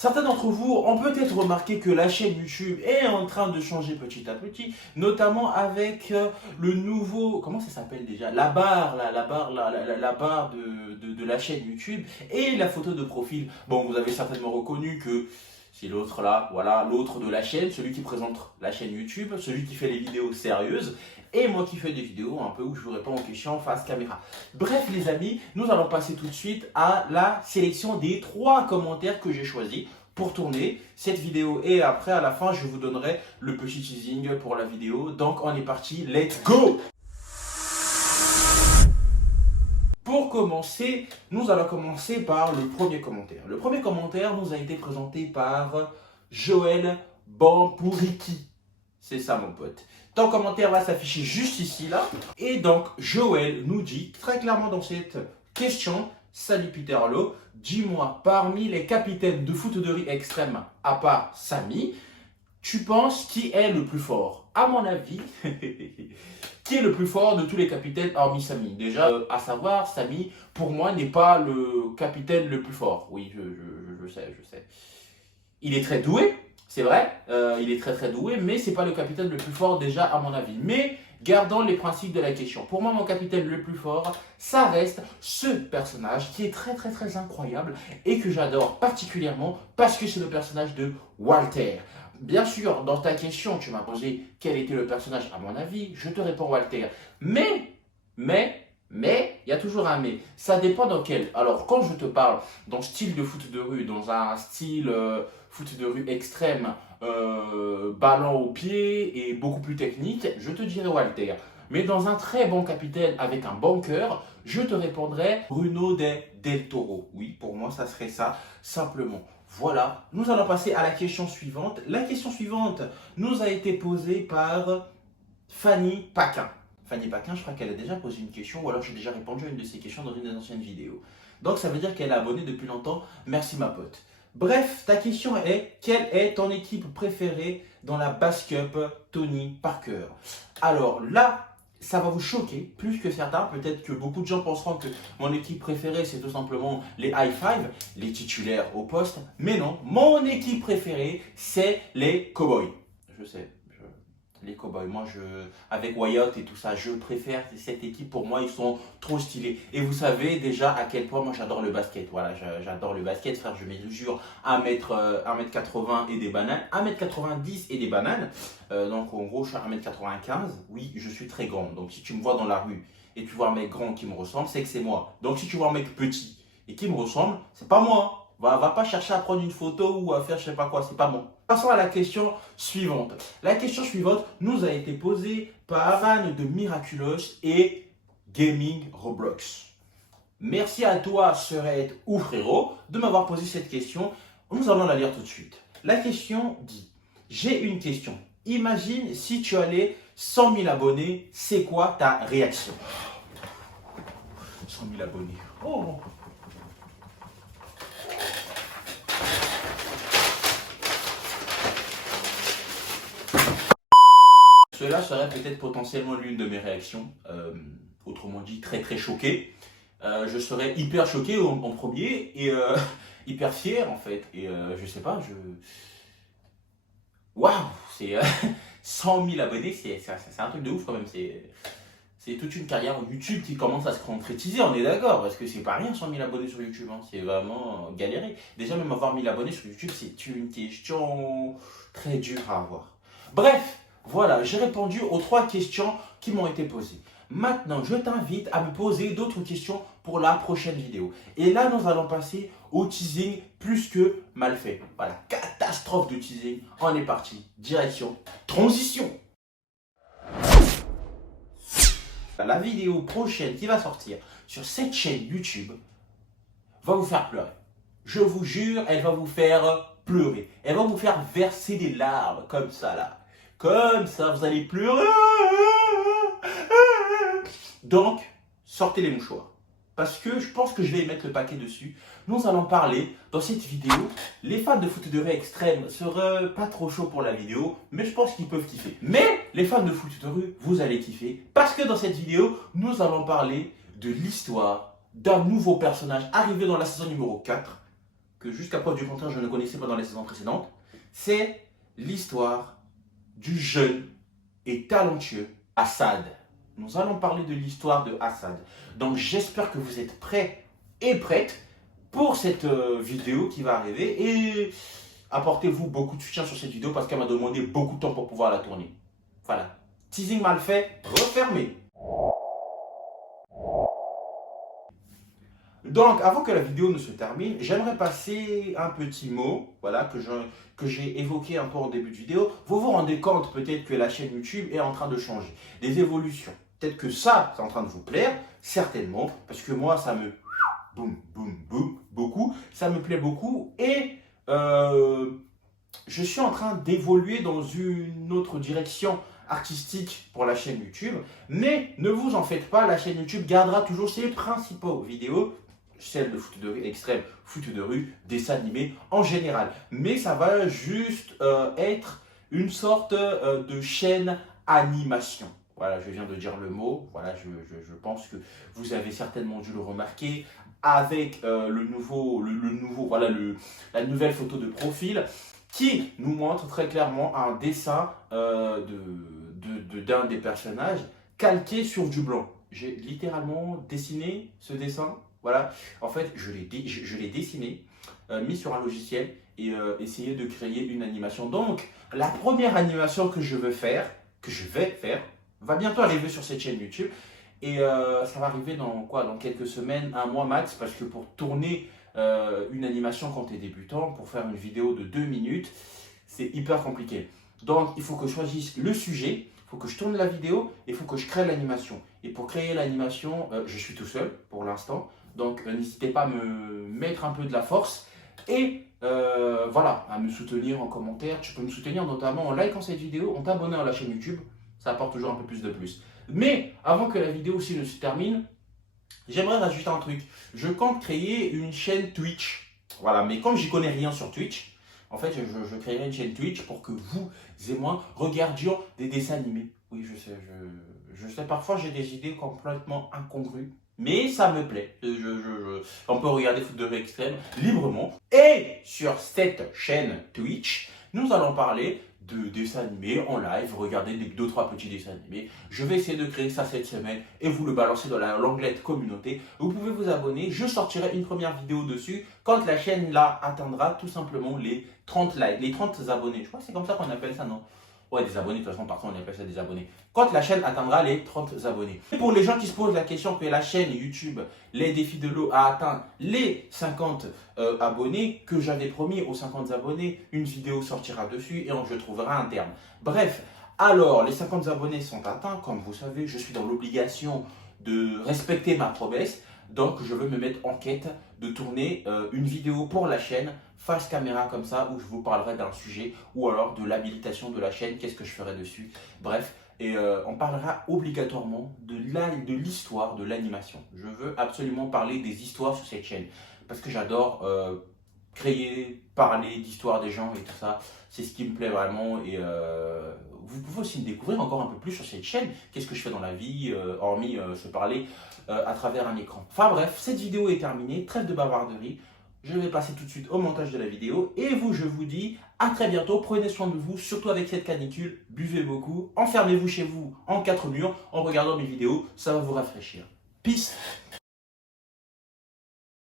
Certains d'entre vous ont peut-être remarqué que la chaîne YouTube est en train de changer petit à petit, notamment avec le nouveau, comment ça s'appelle déjà? La barre, la barre de la chaîne YouTube et la photo de profil. Bon, vous avez certainement reconnu que c'est l'autre là, voilà, l'autre de la chaîne, celui qui présente la chaîne YouTube, celui qui fait les vidéos sérieuses, et moi qui fais des vidéos un peu où je vous réponds aux questions face caméra. Bref les amis, nous allons passer tout de suite à la sélection des 3 commentaires que j'ai choisis pour tourner cette vidéo. Et après, à la fin, je vous donnerai le petit teasing pour la vidéo. Donc on est parti, let's go! Pour commencer, nous allons commencer par le premier commentaire. Le premier commentaire nous a été présenté par Joël Bampouriki. C'est ça mon pote. Ton commentaire va s'afficher juste ici là. Et donc Joël nous dit très clairement dans cette question: salut Peterlo, dis-moi, parmi les capitaines de foot de rue extrême, à part Samy, tu penses qui est le plus fort? À mon avis, qui est le plus fort de tous les capitaines hormis Samy? Déjà, à savoir, Samy, pour moi, n'est pas le capitaine le plus fort. Oui, je sais, je sais. Il est très doué, c'est vrai, il est très doué, mais c'est pas le capitaine le plus fort déjà à mon avis. Mais gardons les principes de la question. Pour moi, mon capitaine le plus fort, ça reste ce personnage qui est très incroyable et que j'adore particulièrement parce que c'est le personnage de Walter. Bien sûr, dans ta question, tu m'as posé quel était le personnage à mon avis, je te réponds Walter. Mais, il y a toujours un mais. Ça dépend dans quel. Alors, quand je te parle dans style de foot de rue, dans un style foot de rue extrême, ballon au pied et beaucoup plus technique, je te dirais Walter. Mais dans un très bon capitaine avec un bon cœur, je te répondrai Bruno Del Toro. Oui, pour moi, ça serait ça, simplement. Voilà, nous allons passer à la question suivante. La question suivante nous a été posée par Fanny Paquin. Fanny Paquin, je crois qu'elle a déjà posé une question, ou alors j'ai déjà répondu à une de ces questions dans une des anciennes vidéos. Donc ça veut dire qu'elle est abonnée depuis longtemps. Merci ma pote. Bref, ta question est: quelle est ton équipe préférée dans la Bass-Cup Tony Parker? Alors là, ça va vous choquer plus que certains. Peut-être que beaucoup de gens penseront que mon équipe préférée, c'est tout simplement les High Five, les titulaires au poste. Mais non, mon équipe préférée, c'est les Cowboys. Je sais, les Cowboys. Moi, avec Wyatt et tout ça, je préfère cette équipe. Pour moi, ils sont trop stylés. Et vous savez déjà à quel point moi j'adore le basket. Voilà, j'adore le basket, frère. Je mesure 1m80 et des bananes, 1m90 et des bananes. Donc en gros, je suis à 1m95. Oui, je suis très grand. Donc si tu me vois dans la rue et tu vois un mec grand qui me ressemble, c'est que c'est moi. Donc si tu vois un mec petit et qui me ressemble, c'est pas moi. Va pas chercher à prendre une photo ou à faire je sais pas quoi, c'est pas bon. Passons à la question suivante. La question suivante nous a été posée par Anne de Miraculous et Gaming Roblox. Merci à toi, Serette ou frérot, de m'avoir posé cette question. Nous allons la lire tout de suite. La question dit: j'ai une question. Imagine si tu allais 100 000 abonnés, c'est quoi ta réaction? 100 000 abonnés. Oh! Cela serait peut-être potentiellement l'une de mes réactions, autrement dit très choqué. Je serais hyper choqué en premier et hyper fier en fait. Et je sais pas, waouh, c'est 100 000 abonnés, c'est un truc de ouf quand même. C'est toute une carrière YouTube qui commence à se concrétiser, on est d'accord, parce que c'est pas rien 100 000 abonnés sur YouTube, hein, c'est vraiment galéré. Déjà même avoir 1000 abonnés sur YouTube, c'est une question très dure à avoir. Bref, voilà, j'ai répondu aux 3 questions qui m'ont été posées. Maintenant, je t'invite à me poser d'autres questions pour la prochaine vidéo. Et là, nous allons passer au teasing plus que mal fait. Voilà, catastrophe de teasing. On est parti. Direction, transition. La vidéo prochaine qui va sortir sur cette chaîne YouTube va vous faire pleurer. Je vous jure, elle va vous faire pleurer. Elle va vous faire verser des larmes comme ça là. Comme ça, vous allez pleurer. Donc, sortez les mouchoirs. Parce que je pense que je vais mettre le paquet dessus. Nous allons parler dans cette vidéo. Les fans de foot de rue extrême seraient pas trop chauds pour la vidéo, mais je pense qu'ils peuvent kiffer. Mais les fans de foot de rue, vous allez kiffer. Parce que dans cette vidéo, nous allons parler de l'histoire d'un nouveau personnage arrivé dans la saison numéro 4. que jusqu'à preuve du contraire, je ne connaissais pas dans les saisons précédentes. C'est l'histoire du jeune et talentueux Assad. Nous allons parler de l'histoire de Assad. Donc j'espère que vous êtes prêts et prêtes pour cette vidéo qui va arriver. Et apportez-vous beaucoup de soutien sur cette vidéo parce qu'elle m'a demandé beaucoup de temps pour pouvoir la tourner. Voilà. Teasing mal fait, refermé. Donc, avant que la vidéo ne se termine, j'aimerais passer un petit mot, voilà, que j'ai évoqué un peu en début de vidéo. Vous vous rendez compte peut-être que la chaîne YouTube est en train de changer, des évolutions. Peut-être que ça, c'est en train de vous plaire, certainement, parce que moi, ça me boum, boum, boum, beaucoup, ça me plaît beaucoup et je suis en train d'évoluer dans une autre direction artistique pour la chaîne YouTube, mais ne vous en faites pas, la chaîne YouTube gardera toujours ses principaux vidéos, celles de foot de rue extrême, foot de rue, dessins animés en général. Mais ça va juste être une sorte de chaîne animation. Voilà, je viens de dire le mot. Voilà, je pense que vous avez certainement dû le remarquer avec voilà, la nouvelle photo de profil qui nous montre très clairement un dessin d'un des personnages calqué sur du blanc. J'ai littéralement dessiné ce dessin. Voilà, en fait, je l'ai dessiné, mis sur un logiciel et essayé de créer une animation. Donc, la première animation que je vais faire, va bientôt arriver sur cette chaîne YouTube. Et ça va arriver dans quelques semaines, un mois max, parce que pour tourner une animation quand tu es débutant, pour faire une vidéo de 2 minutes, c'est hyper compliqué. Donc, il faut que je choisisse le sujet, il faut que je tourne la vidéo et il faut que je crée l'animation. Et pour créer l'animation, je suis tout seul pour l'instant. Donc, n'hésitez pas à me mettre un peu de la force et voilà, à me soutenir en commentaire. Tu peux me soutenir notamment en likant cette vidéo, en t'abonnant à la chaîne YouTube. Ça apporte toujours un peu plus de plus. Mais avant que la vidéo aussi ne se termine, j'aimerais rajouter un truc. Je compte créer une chaîne Twitch. Voilà, mais comme j'y connais rien sur Twitch, en fait, je créerai une chaîne Twitch pour que vous et moi regardions des dessins animés. Oui, je sais, parfois j'ai des idées complètement incongrues, mais ça me plaît. On peut regarder foot de rue extrême librement. Et sur cette chaîne Twitch, nous allons parler de dessins animés en live, regarder 2-3 petits dessins animés. Je vais essayer de créer ça cette semaine et vous le balancer dans l'onglet communauté. Vous pouvez vous abonner, je sortirai une première vidéo dessus quand la chaîne là atteindra tout simplement les 30 likes, les 30 abonnés. Je crois que c'est comme ça qu'on appelle ça, non? Ouais, des abonnés, de toute façon, parfois on appelle ça des abonnés. Quand la chaîne atteindra les 30 abonnés. Et pour les gens qui se posent la question que la chaîne YouTube Les Défis de l'eau a atteint les 50 abonnés, que j'avais promis aux 50 abonnés, une vidéo sortira dessus et je trouverai un terme. Bref, alors les 50 abonnés sont atteints, comme vous savez, je suis dans l'obligation de respecter ma promesse. Donc je veux me mettre en quête de tourner une vidéo pour la chaîne face caméra comme ça où je vous parlerai d'un sujet ou alors de l'habilitation de la chaîne, qu'est-ce que je ferai dessus. Bref, et on parlera obligatoirement de l'histoire de l'animation. Je veux absolument parler des histoires sur cette chaîne parce que j'adore créer, parler d'histoire des gens et tout ça. C'est ce qui me plaît vraiment et vous pouvez aussi me découvrir encore un peu plus sur cette chaîne. Qu'est-ce que je fais dans la vie, hormis se parler à travers un écran. Enfin bref, cette vidéo est terminée, trêve de bavarderie. Je vais passer tout de suite au montage de la vidéo. Et vous, je vous dis à très bientôt. Prenez soin de vous, surtout avec cette canicule. Buvez beaucoup. Enfermez-vous chez vous en 4 murs en regardant mes vidéos. Ça va vous rafraîchir. Peace!